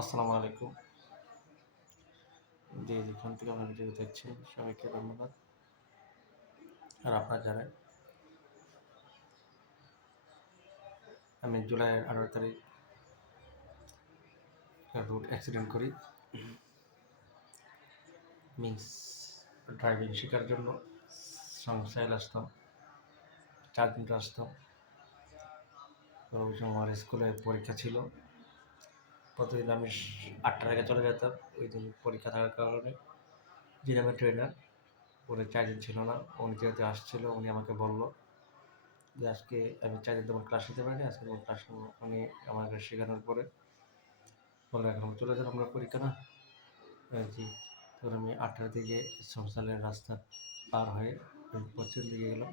আসসালামু আলাইকুম। যে যেখান থেকে আমার ভিডিও দেখছেন সবাইকে ধন্যবাদ। আর আপনারা জানেন আমি জুলাইয়ের 18 তারিখ রোড অ্যাক্সিডেন্ট করি। মিন্স ড্রাইভিং শেখার জন্য সংসায় আসতাম, 4 দিন আসতাম। তো ওই সময় আমার স্কুলে পরীক্ষা ছিল। প্রতিদিন আমি 8টার আগে চলে যেতাম। ওই দিন পরীক্ষা থাকার কারণে যিনি আমার ট্রেনার, উনি 4 দিন ছিল না। উনি যেহেতু আসছিল, উনি আমাকে বলল যে আজকে আমি 4 দিন তোমার ক্লাস নিতে পারিনি, আজকে তোমার ক্লাস নেবো। উনি আমাকে শেখানোর পরে বললো এখন চলে যান, আপনার পরীক্ষা না। জি। তখন আমি 8টার দিকে সংসারের রাস্তা পার হয়ে আমি পশ্চিম দিকে গেলাম।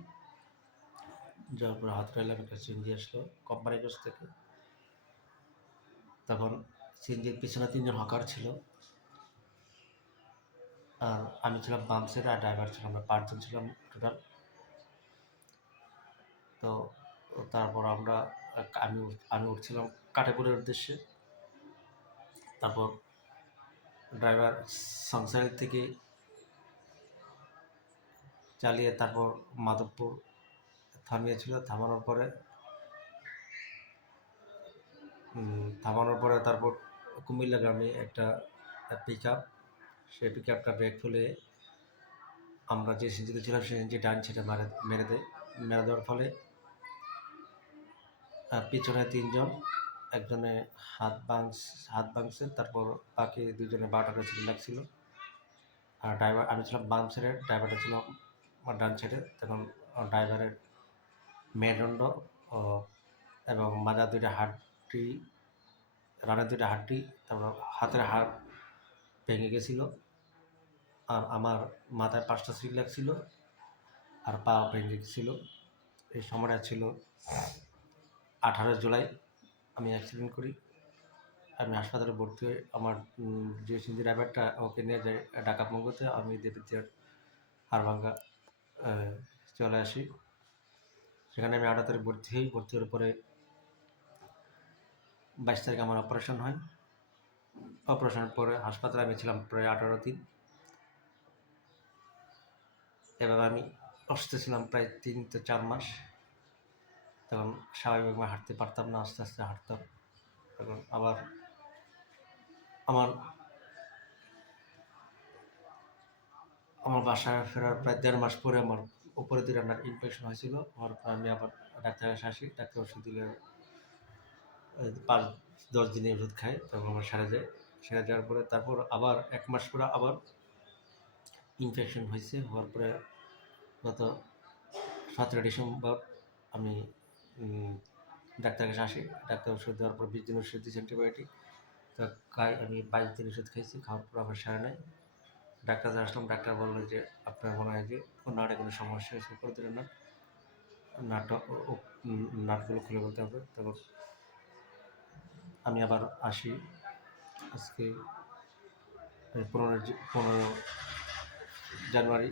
যাওয়ার পরে হাত পাইলাম, একটা সিএনজি আসলো কোম্পানিগঞ্জ থেকে। তখন সিএনজির পিছনে 3 জন হকার ছিল, আর আমি ছিলাম বাম সাইডে, আর ড্রাইভার ছিলাম, আমরা 5 জন ছিলাম টোটাল। তো তারপর আমি উঠছিলাম কাটেপুরের উদ্দেশ্যে। তারপর ড্রাইভার সংসার থেকে চালিয়ে তারপর মাধবপুর থামিয়েছিল। থামানোর পরে তারপর কুমিল্লা গ্রামে একটা পিক আপ, সেই পিক আপটা ব্রেক ফেলে আমরা যে সিনজিতে ছিলাম সেই সিনজি ডান ছেটে মেরে দেওয়ার ফলে পিছনে 3 জন, একজনে হাত ভাঙছে, তারপর বাকি 2 জনের 12টা ছিল লাগছিল। আর আমি ছিলাম বাম সাইডে, ড্রাইভারটা ছিল আমার ডান সাইডে। তখন ড্রাইভারের মেরুদণ্ড ও এবং মাজার 2টা হাড্ডি, রানের 2টা হাড্ডি, তারপর হাতের হাড় ভেঙে গেছিল। আর আমার মাথায় 5টা সিল লাগছিল, আর পা ভেঙে গেছিল। এই সময়টা ছিল 18 জুলাই। আমি অ্যাক্সিডেন্ট করি। আমি হাসপাতালে ভর্তি হই। আমার যে সিনজি ড্রাইভারটা ওকে নিয়ে যায় ঢাকা পঙ্গুতে, আমি দেবিদ্যার হাড়ভাঙ্গা চলে আসি। সেখানে আমি 18 তারিখ ভর্তি হই। ভর্তি হওয়ার পরে 22 তারিখে আমার অপারেশন হয়। অপারেশনের পরে হাসপাতালে আমি ছিলাম প্রায় 18 দিন। এভাবে আমি অসুস্থ ছিলাম প্রায় 3 থেকে 4 মাস। তখন স্বাভাবিকভাবে হাঁটতে পারতাম না, আস্তে আস্তে হাঁটতাম। তখন আবার আমার আমার বাসায় ফেরার প্রায় 1.5 মাস পরে আমার উপরে 2টা নাক ইনফেকশন হয়েছিল। হওয়ার পর আমি আবার ডাক্তারের কাছে আসি। ডাক্তার ওষুধ দিলে 5-10 দিনের ওষুধ খাই, তখন আমার সেরে যায়। সেরে যাওয়ার পরে তারপর আবার 1 মাস পরে আবার ইনফেকশন হয়েছে। হওয়ার পরে গত 17 ডিসেম্বর আমি ডাক্তারের কাছে আসি। ডাক্তার ওষুধ দেওয়ার পর 20 দিন ওষুধ দিয়েছে, অ্যান্টিবায়োটিক। তো আমি 22 দিন ওষুধ খাইছি। খাওয়ার পর আবার সেরে নাই। ডাক্তার কাছে আসলাম। ডাক্তার বলল যে আপনার মনে হয় যে নাটে কোনো সমস্যা হয়েছে, করে দিলেন না, নাটগুলো খুলে বলতে হবে। তখন আমি আবার আসি। আজকে 15 জানুয়ারি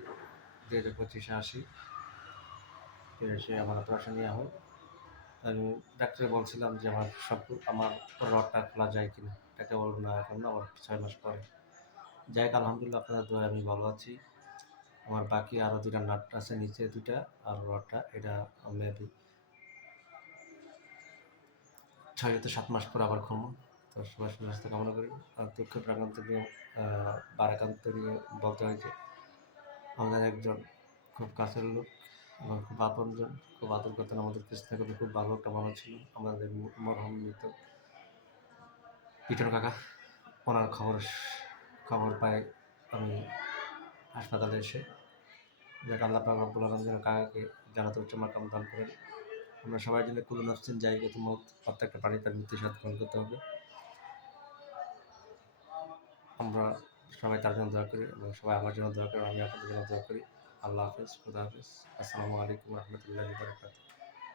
2025-এ আসি। এসে আমার অপারেশন নেওয়া হয়। আমি ডাক্তারকে বলছিলাম যে আমার রডটা খোলা যায় কিনা। ডাক্তার বলল না, এখন না, আবার 6 মাস পরে। যাই হোক, আলহামদুলিল্লাহ আপনাদের দোয়ায় আমি ভালো আছি। আমার বাকি আরও 2টা নাট আছে, নিচে 2টা, আর রডটা, এটা মেবি 6 থেকে 7 মাস পর আবার খুলবো। তো সবাই সুস্বাস্থ্য কামনা করি। আর দুঃখ প্রাণান্ত নিয়ে বারাকান্ত নিয়ে বলতে হয় যে আমাদের একজন খুব কাছের লোক এবং খুব আপনজন, খুব আদর করতেন আমাদের কাছ থেকে, খুব ভালো একটা মানুষ ছিল আমাদের মরহুম মৃত পিটন কাকা। ওনার খবর পাই আমি হাসপাতালে এসে। যাক, আল্লাহ পাক রব্বুল আলামিন যেন কাকাকে জান্নাতে উচ্চ মাকাম দান করেন। আমরা সবাই জেনে কুল্লু নাফসিন যায়িকাতুল মউত, প্রত্যেকটা প্রাণী তার মৃত্যুর সাথে গ্রহণ করতে হবে। আমরা সবাই তার জন্য দোয়া করি এবং সবাই আমার জন্য দোয়া করি, আমি আপনাদের জন্য দোয়া করি। আল্লাহ হাফেজ, খুদা হাফেজ। আসসালামু আলাইকুম রহমতুল্লাহি ওয়া বারাকাতুহু।